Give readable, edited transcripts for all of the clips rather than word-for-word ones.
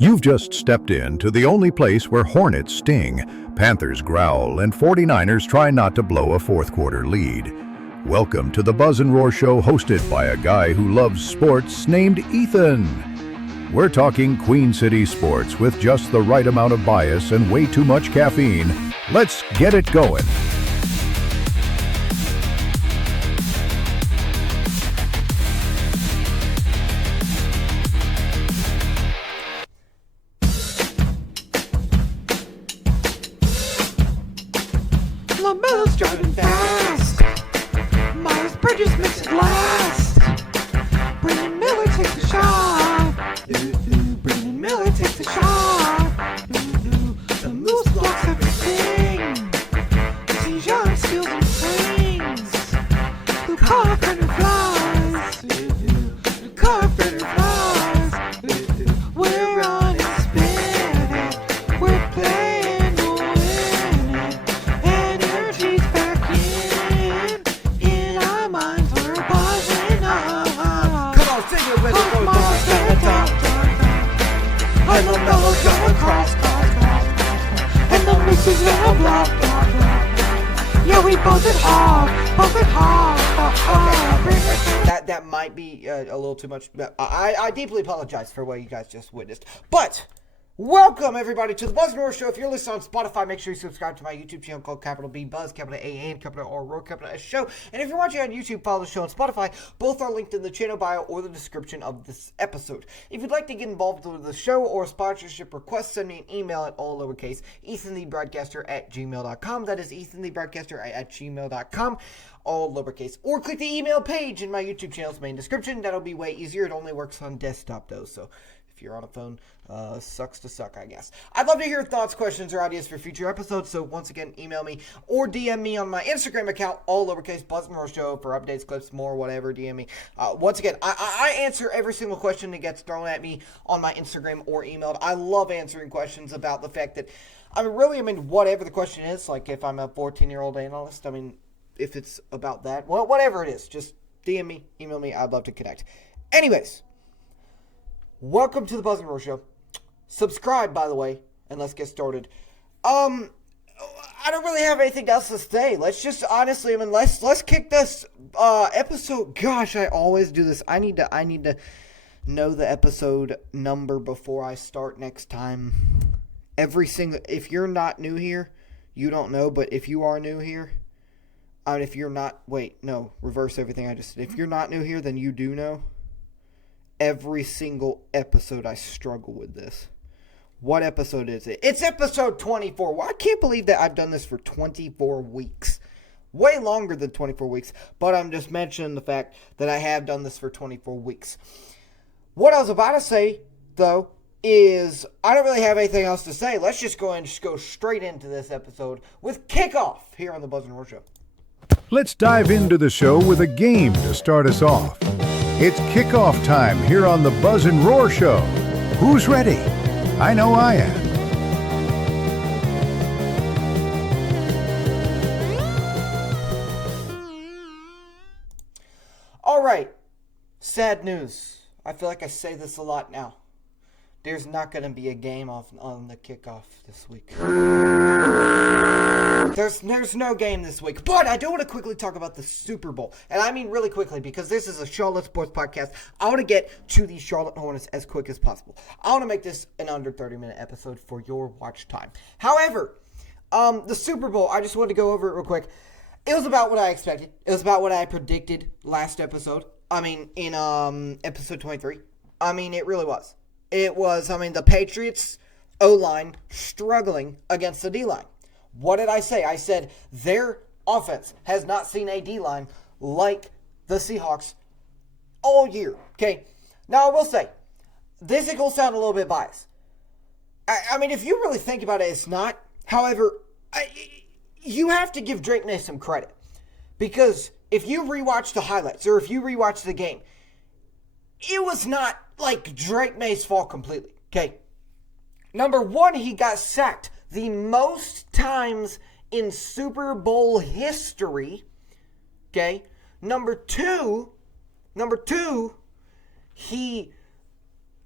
You've just stepped into the only place where Hornets sting, Panthers growl, and 49ers try not to blow a fourth quarter lead. Welcome to the Buzz and Roar Show, hosted by a guy who loves sports named Ethan. We're talking Queen City sports with just the right amount of bias and way too much caffeine. Let's get it going. LaMelo's driving fast. Miles Bridges makes it last. Brandon Miller takes the shot. Brandon Miller takes the shot. The Moose blocks everything. Tijan steals and swings. The Carpenter flies. The Carpenter flies. We're on and spinning. We're playing to win it. Energy's back in our minds we're buzzing up. Come on, sing it with us, go And the mellows going cross. And the misses gonna block. Yeah, we buzz it hard. That might be a little too much. I deeply apologize for what you guys just witnessed. But welcome everybody to the Buzz and Roar Show. If you're listening on Spotify, make sure you subscribe to my YouTube channel called Capital B Buzz, Capital A and Capital R Roar, Capital S Show. And if you're watching on YouTube, follow the show on Spotify. Both are linked in the channel bio or the description of this episode. If you'd like to get involved with the show or sponsorship requests, send me an email at all lowercase, ethanthebroadcaster@gmail.com. That is ethanthebroadcaster@gmail.com. All lowercase. Or click the email page in my YouTube channel's main description. That'll be way easier. It only works on desktop though, so if you're on a phone, sucks to suck, I guess. I'd love to hear thoughts, questions, or ideas for future episodes, so once again, email me or DM me on my Instagram account, all lowercase, Buzz and Roar Show, for updates, clips, more, whatever, DM me. Once again, I answer every single question that gets thrown at me on my Instagram or emailed. I love answering questions about the fact that, whatever the question is, like if I'm a 14-year-old analyst, if it's about that, well, whatever it is, just DM me, email me, I'd love to connect. Anyways, welcome to the Buzz and Roar Show. Subscribe, by the way, and let's get started. I don't really have anything else to say. Let's just honestly, let's kick this episode. Gosh, I always do this. I need to know the episode number before I start next time. If you're not new here, you don't know. But if you are new here, reverse everything I just said. If you're not new here, then you do know. Every single episode I struggle with this. What episode is it? It's episode 24. Well, I can't believe that I've done this for 24 weeks. Way longer than 24 weeks. But I'm just mentioning the fact that I have done this for 24 weeks. What I was about to say, though, is I don't really have anything else to say. Let's just go straight into this episode with kickoff here on the Buzz and Roar Show. Let's dive into the show with a game to start us off. It's kickoff time here on the Buzz and Roar Show. Who's ready? I know I am. All right. Sad news. I feel like I say this a lot now. There's not going to be a game on the kickoff this week. There's no game this week. But I do want to quickly talk about the Super Bowl. And I mean really quickly, because this is a Charlotte sports podcast. I want to get to the Charlotte Hornets as quick as possible. I want to make this an under 30-minute episode for your watch time. However, the Super Bowl, I just wanted to go over it real quick. It was about what I expected. It was about what I predicted last episode. In episode 23. It really was. It was, the Patriots O-line struggling against the D-line. What did I say? I said their offense has not seen a D-line like the Seahawks all year. Okay? Now, I will say, this is going to sound a little bit biased. If you really think about it, it's not. However, you have to give Drake May some credit. Because if you rewatch the highlights, or if you rewatch the game, it was not like Drake May's fault completely, okay? Number one, he got sacked the most times in Super Bowl history, okay? Number two, he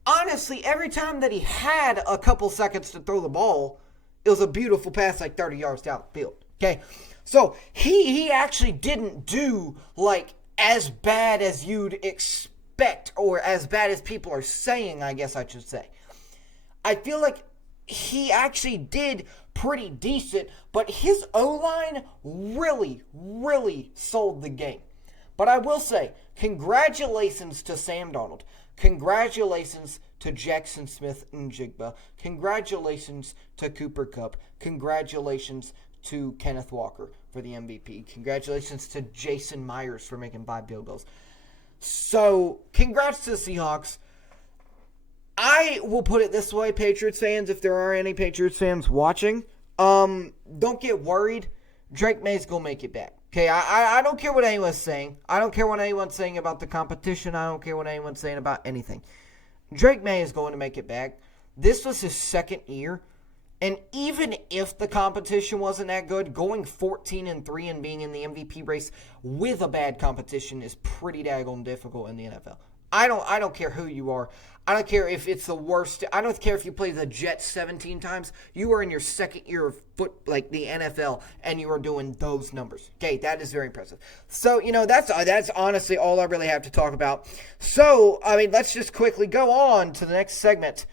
honestly, every time that he had a couple seconds to throw the ball, it was a beautiful pass like 30 yards down the field. Okay? So he actually didn't do like as bad as you'd expect, or as bad as people are saying, I guess I should say. I feel like he actually did pretty decent, but his O-line really, really sold the game. But I will say, congratulations to Sam Darnold. Congratulations to Jackson Smith and Jigba. Congratulations to Cooper Kupp. Congratulations to Kenneth Walker for the MVP. Congratulations to Jason Myers for making 5 field goals. So, congrats to the Seahawks. I will put it this way, Patriots fans, if there are any Patriots fans watching, don't get worried. Drake May's going to make it back. Okay, I don't care what anyone's saying. I don't care what anyone's saying about the competition. I don't care what anyone's saying about anything. Drake May is going to make it back. This was his second year. And even if the competition wasn't that good, going 14-3 and being in the MVP race with a bad competition is pretty daggone difficult in the NFL. I don't care who you are. I don't care if it's the worst. I don't care if you play the Jets 17 times. You are in your second year of the NFL, and you are doing those numbers. Okay, that is very impressive. So, that's honestly all I really have to talk about. So, let's just quickly go on to the next segment.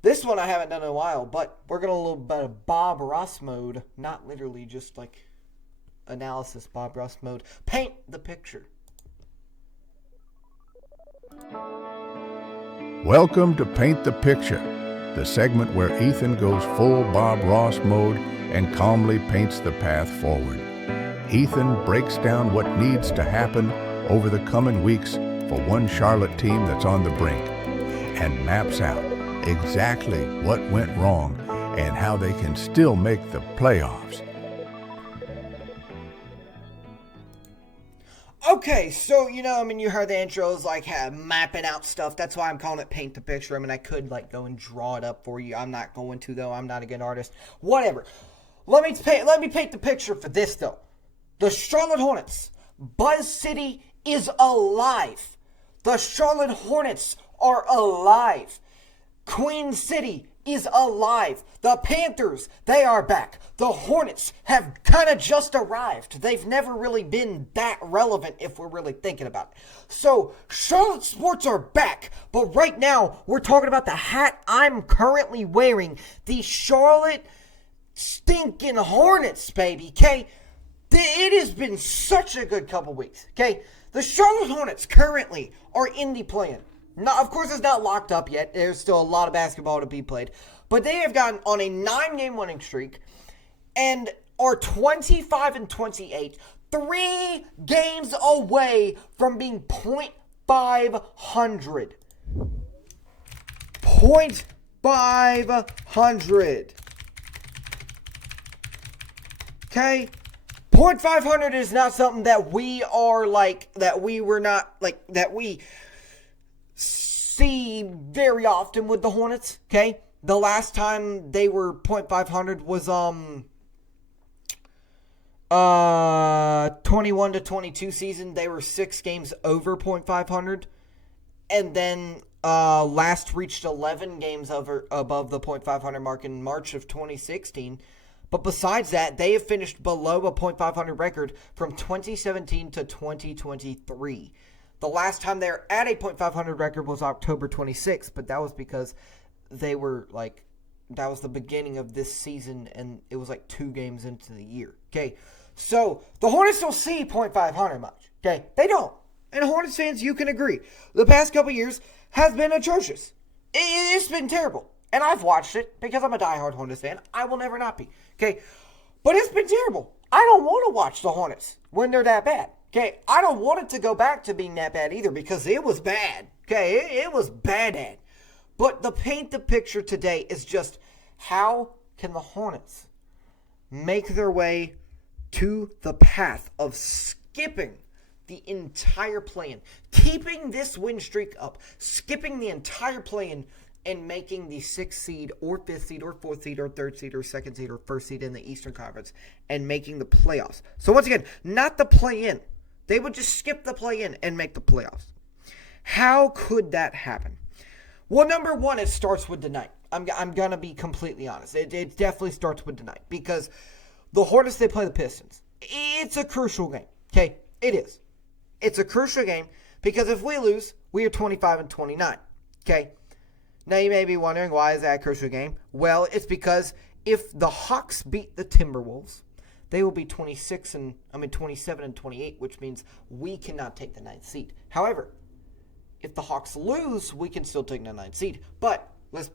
This one I haven't done in a while, but we're going to a little bit of Bob Ross mode. Not literally, just like analysis Bob Ross mode. Paint the picture. Welcome to Paint the Picture, the segment where Ethan goes full Bob Ross mode and calmly paints the path forward. Ethan breaks down what needs to happen over the coming weeks for one Charlotte team that's on the brink and maps out exactly what went wrong and how they can still make the playoffs. Okay, so, you heard the intros, mapping out stuff. That's why I'm calling it Paint the Picture. I could, go and draw it up for you. I'm not going to, though. I'm not a good artist. Whatever. Let me paint the picture for this, though. The Charlotte Hornets. Buzz City is alive. The Charlotte Hornets are alive. Queen City is alive. The Panthers, they are back. The Hornets have kind of just arrived. They've never really been that relevant if we're really thinking about it. So, Charlotte sports are back. But right now, we're talking about the hat I'm currently wearing. The Charlotte stinking Hornets, baby, okay? It has been such a good couple weeks, okay? The Charlotte Hornets currently are in the play-in. Now, of course, it's not locked up yet. There's still a lot of basketball to be played. But they have gotten on a 9-game winning streak and are 25-28, 3 games away from being .500. .500. Okay? .500 is not something that we are that we see very often with the Hornets, okay? The last time they were .500 was 21-22 season. They were 6 games over .500, and then last reached 11 games above the .500 mark in March of 2016. But besides that, they have finished below a .500 record from 2017 to 2023. The last time they were at a .500 record was October 26th, but that was because they were that was the beginning of this season, and it was 2 games into the year. Okay, so the Hornets don't see .500 much. Okay, they don't. And Hornets fans, you can agree. The past couple years has been atrocious. It's been terrible. And I've watched it because I'm a diehard Hornets fan. I will never not be. Okay, but it's been terrible. I don't want to watch the Hornets when they're that bad. Okay, I don't want it to go back to being that bad either because it was bad. Okay, it was bad. But the paint the picture today is just how can the Hornets make their way to the path of skipping the entire play-in, keeping this win streak up, skipping the entire play-in, and making the 6th seed or 5th seed or 4th seed or 3rd seed or 2nd seed or 1st seed in the Eastern Conference and making the playoffs. So once again, not the play-in. They would just skip the play-in and make the playoffs. How could that happen? Well, number one, it starts with tonight. I'm going to be completely honest. It definitely starts with tonight because the Hornets, they play the Pistons. It's a crucial game, okay? It is. It's a crucial game because if we lose, we are 25-29, okay? Now, you may be wondering, why is that a crucial game? Well, it's because if the Hawks beat the Timberwolves, they will be 27-28, which means we cannot take the 9th seed. However, if the Hawks lose, we can still take the 9th seed. But let's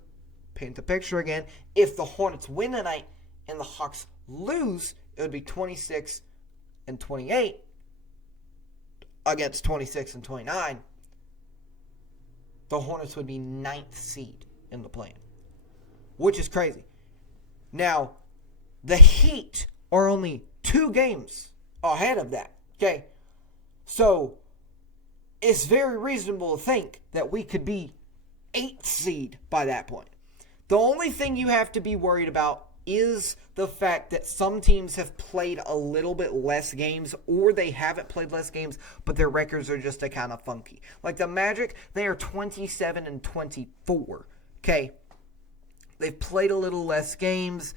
paint the picture again. If the Hornets win tonight and the Hawks lose, it would be 26-28 against 26-29. The Hornets would be 9th seed in the play-in, which is crazy. Now, the Heat are only 2 games ahead of that, okay? So, it's very reasonable to think that we could be 8th seed by that point. The only thing you have to be worried about is the fact that some teams have played a little bit less games, or they haven't played less games, but their records are just a kind of funky. Like the Magic, they are 27-24, okay? They've played a little less games,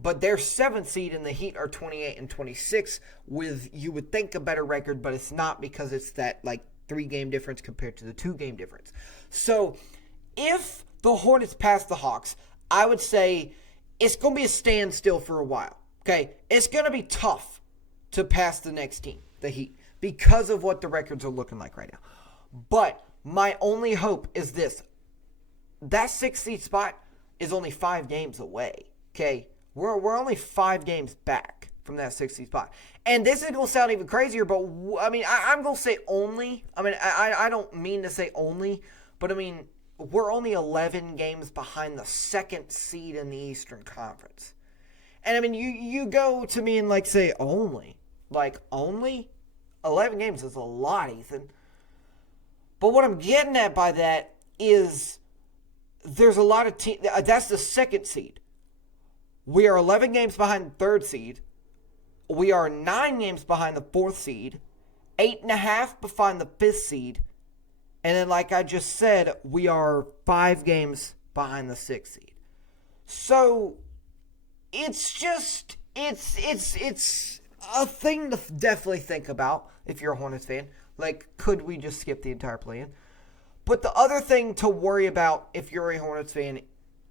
but they're 7th seed, and the Heat are 28-26 with, you would think, a better record, but it's not because it's that, 3-game difference compared to the 2-game difference. So, if the Hornets pass the Hawks, I would say it's going to be a standstill for a while, okay? It's going to be tough to pass the next team, the Heat, because of what the records are looking like right now. But my only hope is this. That 6th seed spot is only 5 games away, okay? We're only 5 games back from that 6th seed spot. And this is going to sound even crazier, but, I'm going to say only. I don't mean to say only, but, we're only 11 games behind the 2nd seed in the Eastern Conference. And, you go to me and, say only. Only? 11 games is a lot, Ethan. But what I'm getting at by that is there's a lot of teams. That's the 2nd seed. We are 11 games behind the 3rd seed. We are 9 games behind the 4th seed. 8.5 behind the 5th seed. And then, like I just said, we are 5 games behind the 6th seed. So, it's just, it's a thing to definitely think about if you're a Hornets fan. Could we just skip the entire play-in? But the other thing to worry about if you're a Hornets fan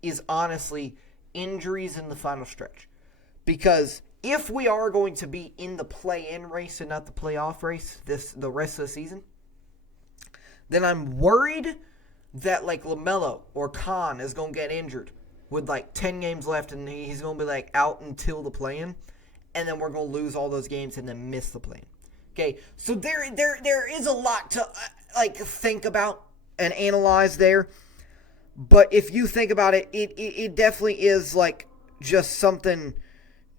is honestly injuries in the final stretch. Because if we are going to be in the play-in race and not the playoff race the rest of the season, then I'm worried that LaMelo or Khan is going to get injured with 10 games left and he's going to be out until the play-in, and then we're going to lose all those games and then miss the play-in. Okay, so there is a lot to think about and analyze there. But if you think about it, it definitely is just something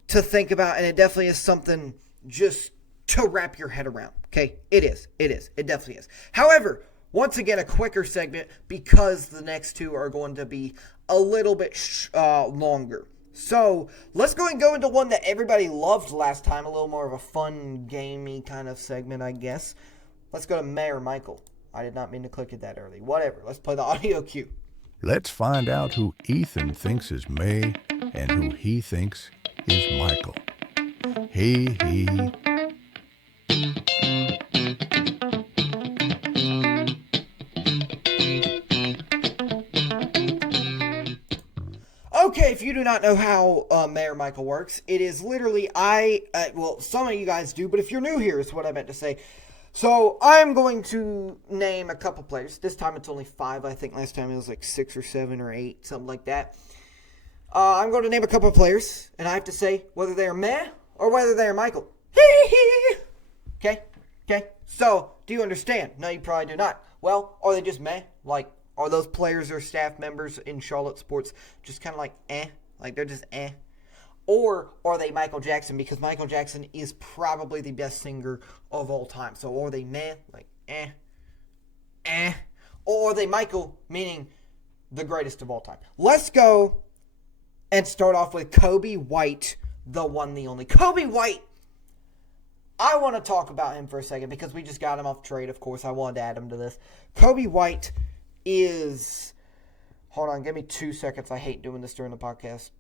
to think about, and it definitely is something just to wrap your head around. Okay, it is. It definitely is. However, once again, a quicker segment because the next 2 are going to be a little bit longer. So, let's go into one that everybody loved last time, a little more of a fun, gamey kind of segment, I guess. Let's go to Mayor Michael. I did not mean to click it that early. Whatever, let's play the audio cue. Let's find out who Ethan thinks is May and who he thinks is Michael. He. Okay, if you do not know how Mayor Michael works, it is literally some of you guys do, but if you're new here is what I meant to say. So, I'm going to name a couple players. This time it's only 5. I think last time it was 6 or 7 or 8, something like that. I'm going to name a couple of players, and I have to say whether they are meh or whether they are Michael. Okay? So, do you understand? No, you probably do not. Well, are they just meh? Are those players or staff members in Charlotte sports just kind of eh? They're just eh? Or are they Michael Jackson? Because Michael Jackson is probably the best singer of all time. So are they meh? Or are they Michael, meaning the greatest of all time? Let's go and start off with Kobe White, the one, the only. Kobe White. I want to talk about him for a second because we just got him off trade. Of course, I wanted to add him to this. Kobe White is Hold on, give me 2 seconds. I hate doing this during the podcast.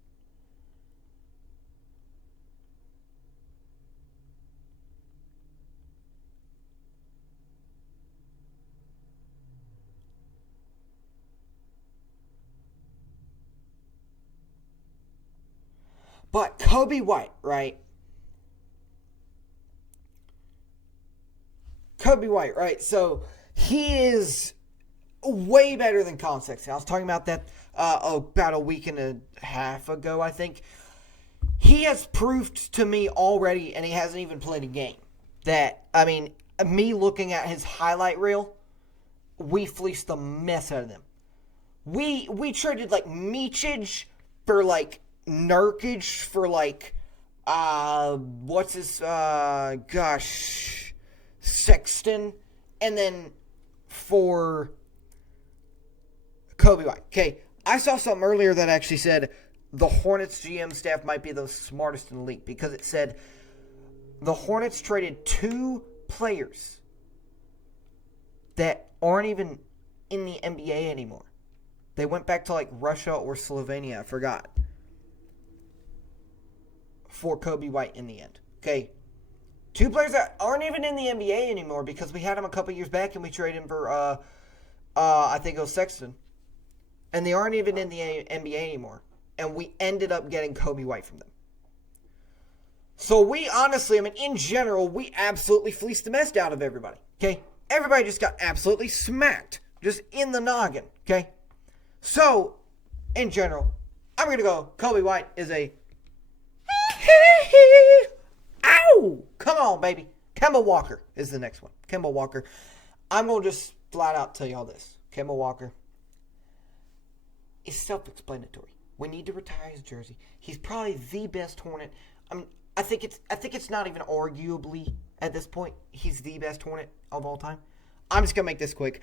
But Kobe White, right? Kobe White, right? So he is way better than Colin Sexton. I was talking about that about a week and a half ago, I think. He has proved to me already, and he hasn't even played a game, that, I mean, me looking at his highlight reel, we fleeced the mess out of them. We traded, like, Meachage for, like, Nurkic for, like, Sexton, and then for Kobe White. Okay, I saw something earlier that actually said the Hornets GM staff might be the smartest in the league, because it said the Hornets traded 2 players that aren't even in the NBA anymore. They went back to, like, Russia or Slovenia, I forgot, for Kobe White in the end. Okay, 2 players that aren't even in the NBA anymore, because we had him a couple years back and we traded him for, I think it was Sexton. And they aren't even in the NBA anymore. And we ended up getting Kobe White from them. So we honestly, I mean, in general, we absolutely fleeced the mess out of everybody. Okay? Everybody just got absolutely smacked. Just in the noggin. Okay? So, in general, I'm going to go Kobe White is a ow! Come on, baby. Kemba Walker is the next one. Kemba Walker. I'm going to just flat out tell y'all this. Kemba Walker is self-explanatory. We need to retire his jersey. He's probably the best Hornet. I mean, I think it's not even arguably at this point. He's the best Hornet of all time. I'm just going to make this quick.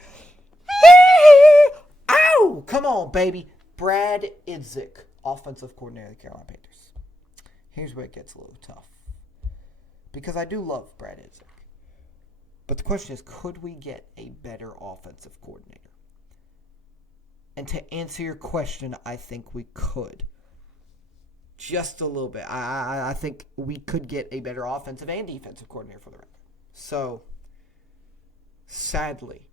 Ow! Come on, baby. Brad Idzik, offensive coordinator of the Carolina Panthers. Here's where it gets a little tough, because I do love Brad Idzik. But the question is, could we get a better offensive coordinator? And to answer your question, I think we could. Just a little bit. I think we could get a better offensive and defensive coordinator for the record. So, sadly,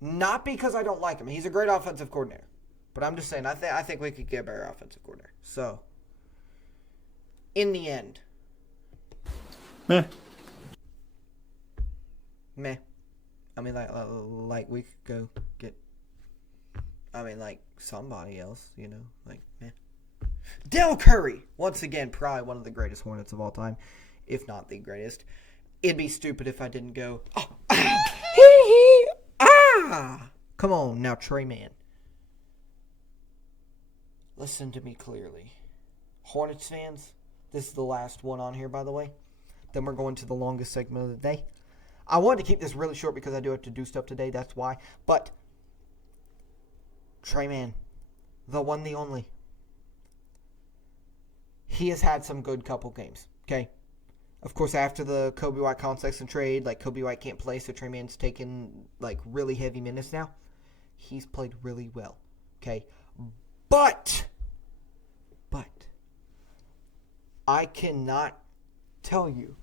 not because I don't like him. He's a great offensive coordinator. But I'm just saying, I think we could get a better offensive coordinator. So, in the end, meh. I mean, like we could go get, I mean, like, somebody else, you know, like, meh. Del Curry, once again, probably one of the greatest Hornets of all time, if not the greatest. It'd be stupid if I didn't go, Come on, now, Trey Man. Listen to me clearly. Hornets fans, this is the last one on here, by the way. Then we're going to the longest segment of the day. I wanted to keep this really short because I do have to do stuff today, that's why. But, Trey Man, the one, the only. He has had some good couple games, okay? Of course, after the Kobe White Colin Sexton trade, like, Kobe White can't play, so Trey Man's taken, like, really heavy minutes now. He's played really well, okay? But, I cannot tell you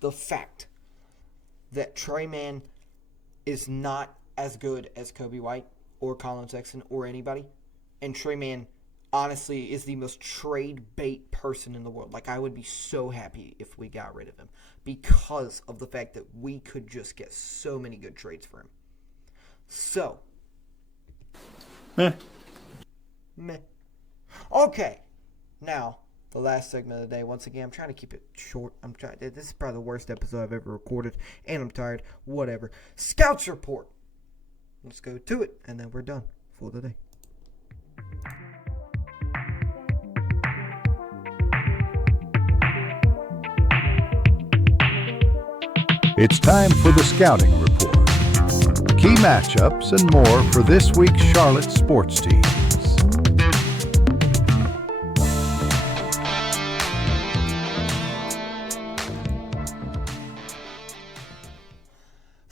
the fact that Trey Man is not as good as Kobe White or Colin Sexton or anybody. And Trey Man, honestly, is the most trade bait person in the world. Like, I would be so happy if we got rid of him because of the fact that we could just get so many good trades for him. So, meh. Okay, now, the last segment of the day. Once again, I'm trying to keep it short. This is probably the worst episode I've ever recorded, and I'm tired. Whatever. Scouts report. Let's go to it, and then we're done for the day. It's time for the Scouting Report. Key matchups and more for this week's Charlotte sports teams.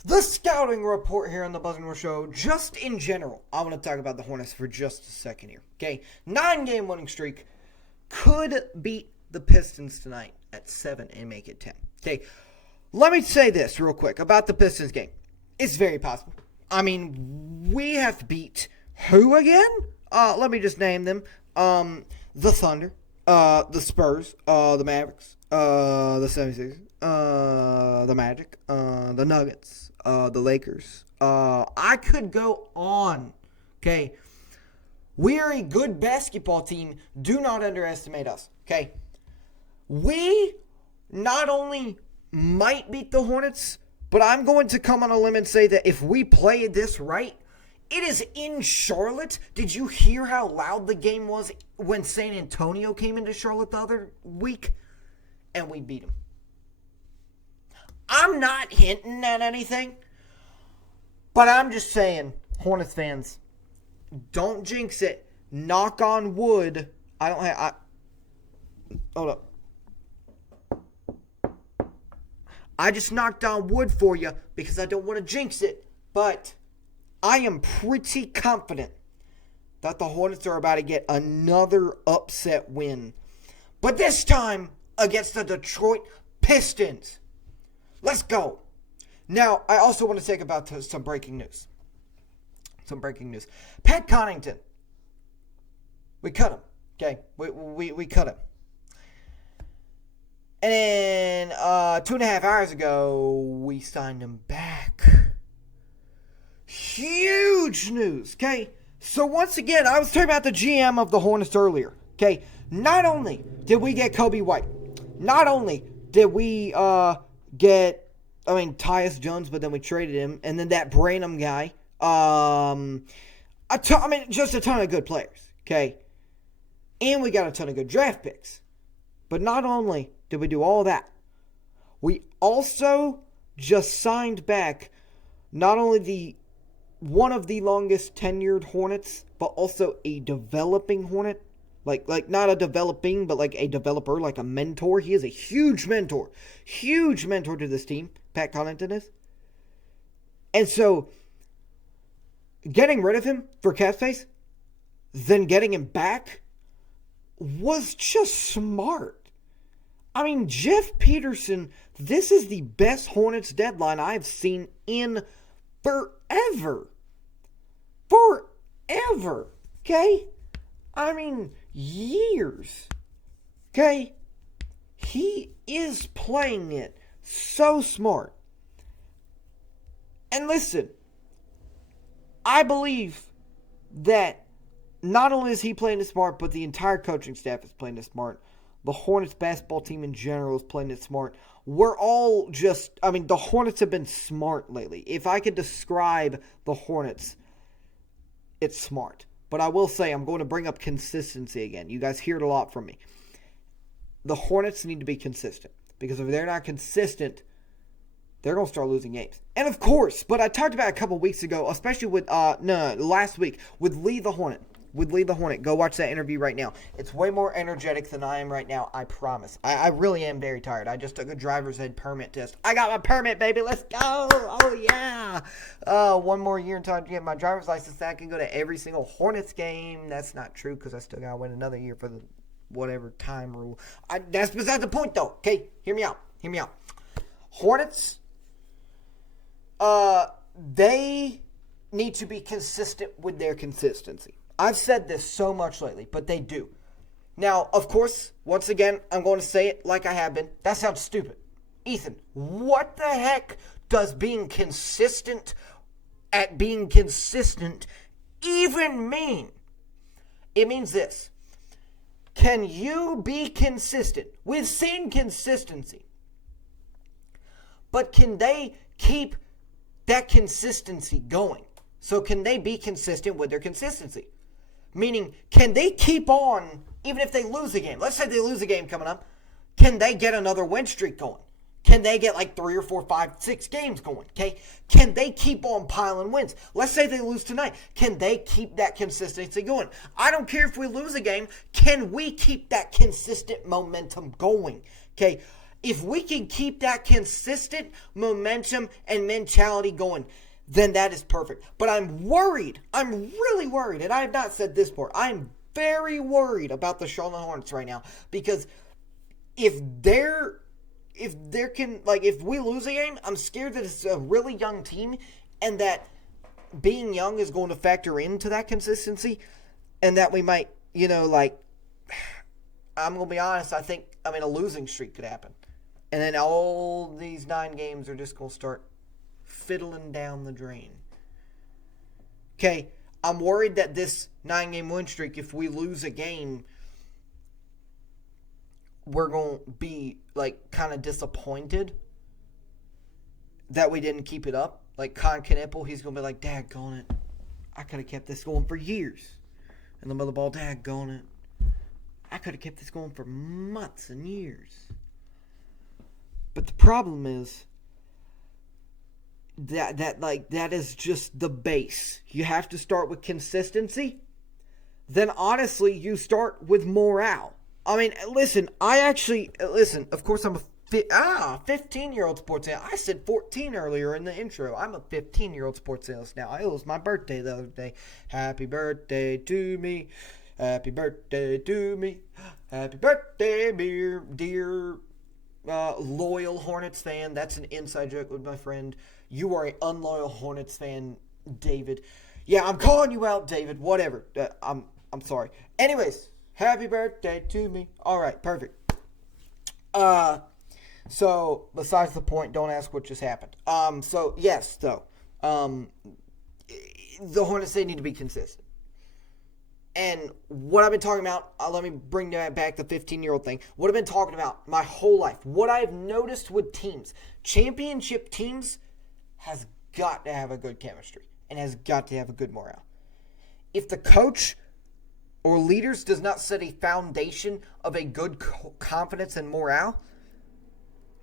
The Scouting scouting report here on the Buzz and Roar Show. Just in general, I want to talk about the Hornets for just a second here. Okay, 9-game winning streak. Could beat the Pistons tonight at 7 and make it 10. Okay, let me say this real quick about the Pistons game. It's very possible. I mean, we have beat who again? Let me just name them. The Thunder, the Spurs, the Mavericks, the 76ers, the Magic, the Nuggets, the Lakers. I could go on. Okay. We are a good basketball team. Do not underestimate us. Okay. We not only might beat the Hornets, but I'm going to come on a limb and say that if we play this right, it is in Charlotte. Did you hear how loud the game was when San Antonio came into Charlotte the other week? And we beat them. I'm not hinting at anything, but I'm just saying, Hornets fans, don't jinx it. Knock on wood. Hold up. I just knocked on wood for you because I don't want to jinx it, but I am pretty confident that the Hornets are about to get another upset win. But this time against the Detroit Pistons. Let's go. Now, I also want to talk about some breaking news. Pat Connaughton. We cut him. Okay? We cut him. And then 2.5 hours ago, we signed him back. Huge news, okay? So once again, I was talking about the GM of the Hornets earlier, okay? Not only did we get Kobe White, not only did we get, Tyus Jones, but then we traded him, and then that Branham guy, just a ton of good players, okay? And we got a ton of good draft picks. But not only did we do all that, we also just signed back not only one of the longest tenured Hornets, but also a developing Hornet. Like not a developing, but like a developer, like a mentor. He is a huge mentor to this team. Pat Connaughton is. And so, getting rid of him for cap space, then getting him back, was just smart. Jeff Peterson, this is the best Hornets deadline I've seen in forever. Okay? Years. Okay? He is playing it so smart. And listen, I believe that not only is he playing it smart, but the entire coaching staff is playing it smart. The Hornets basketball team in general is playing it smart. We're all just, the Hornets have been smart lately. If I could describe the Hornets, it's smart. But I will say, I'm going to bring up consistency again. You guys hear it a lot from me. The Hornets need to be consistent. Because if they're not consistent, they're going to start losing games. And of course, but I talked about a couple weeks ago, especially with, last week, with Lee the Hornet. Go watch that interview right now. It's way more energetic than I am right now, I promise. I really am very tired. I just took a driver's ed permit test. I got my permit, baby. Let's go. Oh, yeah. One more year until I get my driver's license. I can go to every single Hornets game. That's not true because I still got to wait another year for the whatever time rule. That's beside the point, though. Okay, hear me out. Hornets, they need to be consistent with their consistency. I've said this so much lately, but they do. Now, of course, once again, I'm going to say it like I have been. That sounds stupid. Ethan, what the heck does being consistent at being consistent even mean? It means this. Can you be consistent? We've seen consistency. But can they keep that consistency going? So can they be consistent with their consistency? Meaning, can they keep on, even if they lose a game? Let's say they lose a game coming up. Can they get another win streak going? Can they get like 3 or 4, 5, 6 games going? Okay? Can they keep on piling wins? Let's say they lose tonight. Can they keep that consistency going? I don't care if we lose a game. Can we keep that consistent momentum going? Okay? If we can keep that consistent momentum and mentality going, then that is perfect. But I'm worried. I'm really worried. And I have not said this before. I'm very worried about the Charlotte Hornets right now. Because if we lose a game, I'm scared that it's a really young team and that being young is going to factor into that consistency and that we might, I'm going to be honest, a losing streak could happen. And then all these 9 games are just going to start fiddling down the drain. Okay, I'm worried that this 9-game win streak, if we lose a game, we're going to be, kind of disappointed that we didn't keep it up. Like, Con Knipple, he's going to be like, daggone it, I could have kept this going for years. In the middle of the ball, daggone it, I could have kept this going for months and years. But the problem is that is just the base. You have to start with consistency. Then honestly, you start with morale. I mean, listen, of course I'm a 15-year-old sports analyst. I said 14 earlier in the intro. I'm a 15-year-old sports analyst now. It was my birthday the other day. Happy birthday to me. Happy birthday to me. Happy birthday, dear loyal Hornets fan. That's an inside joke with my friend. You are an unloyal Hornets fan, David. Yeah, I'm calling you out, David. Whatever. I'm sorry. Anyways, happy birthday to me. All right, perfect. So besides the point, don't ask what just happened. So yes, though, the Hornets, they need to be consistent. And what I've been talking about, let me bring that back the 15-year-old thing. What I've been talking about my whole life, what I've noticed with teams, championship teams has got to have a good chemistry and has got to have a good morale. If the coach or leaders does not set a foundation of a good confidence and morale,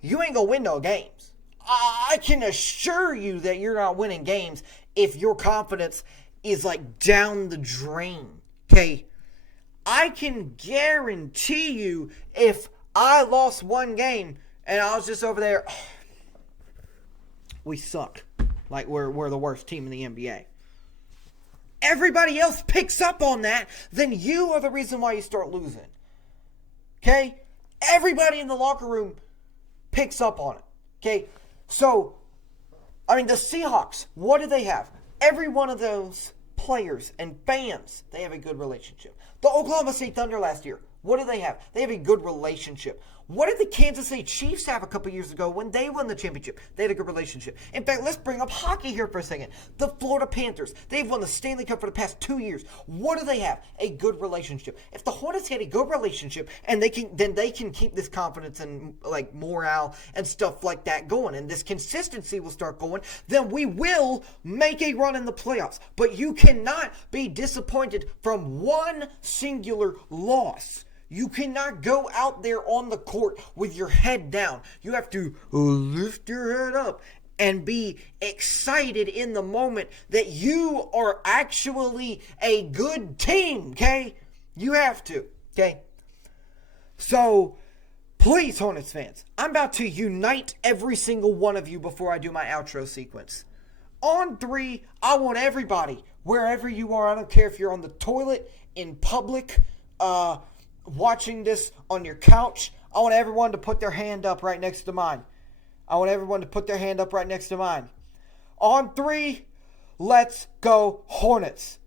you ain't going to win no games. I can assure you that you're not winning games if your confidence is down the drain. Okay, I can guarantee you if I lost one game and I was just over there, we suck. We're the worst team in the NBA. Everybody else picks up on that, then you are the reason why you start losing. Okay? Everybody in the locker room picks up on it. Okay? So, the Seahawks, what do they have? Every one of those players and fans, they have a good relationship. The Oklahoma State Thunder last year, what do they have? They have a good relationship. What did the Kansas City Chiefs have a couple years ago when they won the championship? They had a good relationship. In fact, let's bring up hockey here for a second. The Florida Panthers, they've won the Stanley Cup for the past 2 years. What do they have? A good relationship. If the Hornets had a good relationship, and they can keep this confidence and morale and stuff like that going, and this consistency will start going, then we will make a run in the playoffs. But you cannot be disappointed from one singular loss. You cannot go out there on the court with your head down. You have to lift your head up and be excited in the moment that you are actually a good team, okay? You have to, okay? So, please, Hornets fans, I'm about to unite every single one of you before I do my outro sequence. On 3, I want everybody, wherever you are, I don't care if you're on the toilet, in public, watching this on your couch, I want everyone to put their hand up right next to mine. On 3, let's go Hornets.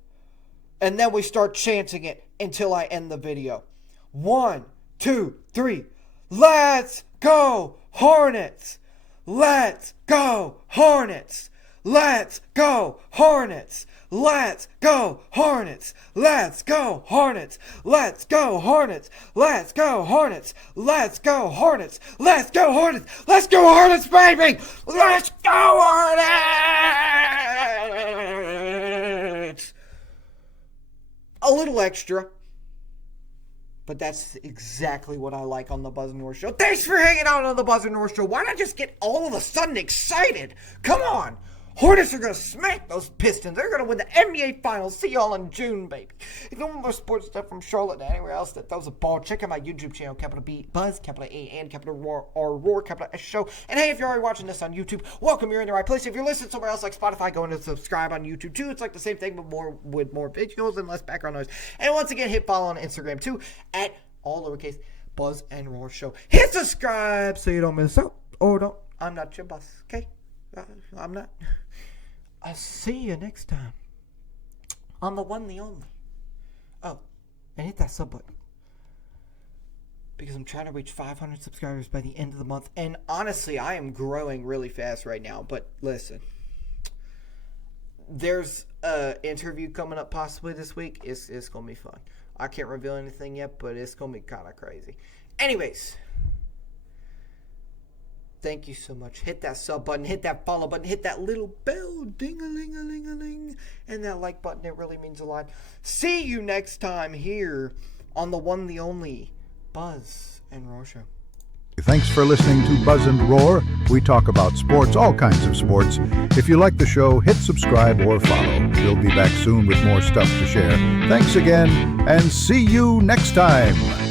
And then we start chanting it until I end the video. 1, 2, 3. Let's go Hornets. Let's go Hornets. Let's go Hornets. Let's go Hornets. Let's go Hornets. Let's go Hornets. Let's go Hornets. Let's go Hornets. Let's go Hornets. Let's go Hornets, baby. Let's go Hornets. A little extra, but that's exactly what I like on the Buzz and North Show. Thanks for hanging out on the Buzz and North Show. Why not just get all of a sudden excited? Come on. Hornets are going to smack those Pistons. They're going to win the NBA Finals. See y'all in June, baby. If you want more sports stuff from Charlotte and anywhere else that throws a ball, check out my YouTube channel, capital B, Buzz, capital A, and capital Roar, capital S Show. And hey, if you're already watching this on YouTube, welcome. You're in the right place. If you're listening somewhere else like Spotify, go and subscribe on YouTube too. It's like the same thing, but with more videos and less background noise. And once again, hit follow on Instagram too, at all lowercase Buzz and Roar Show. Hit subscribe so you don't miss out. Or don't. I'm not your boss, okay? I'm not. I'll see you next time on the one, the only. Oh, and hit that sub button, because I'm trying to reach 500 subscribers by the end of the month. And honestly, I am growing really fast right now. But listen, there's an interview coming up possibly this week. It's going to be fun. I can't reveal anything yet, but it's going to be kind of crazy. Anyways, thank you so much. Hit that sub button, hit that follow button, hit that little bell, ding-a-ling-a-ling-a-ling, and that like button. It really means a lot. See you next time here on the one, the only Buzz and Roar Show. Thanks for listening to Buzz and Roar. We talk about sports, all kinds of sports. If you like the show, hit subscribe or follow. We'll be back soon with more stuff to share. Thanks again, and see you next time.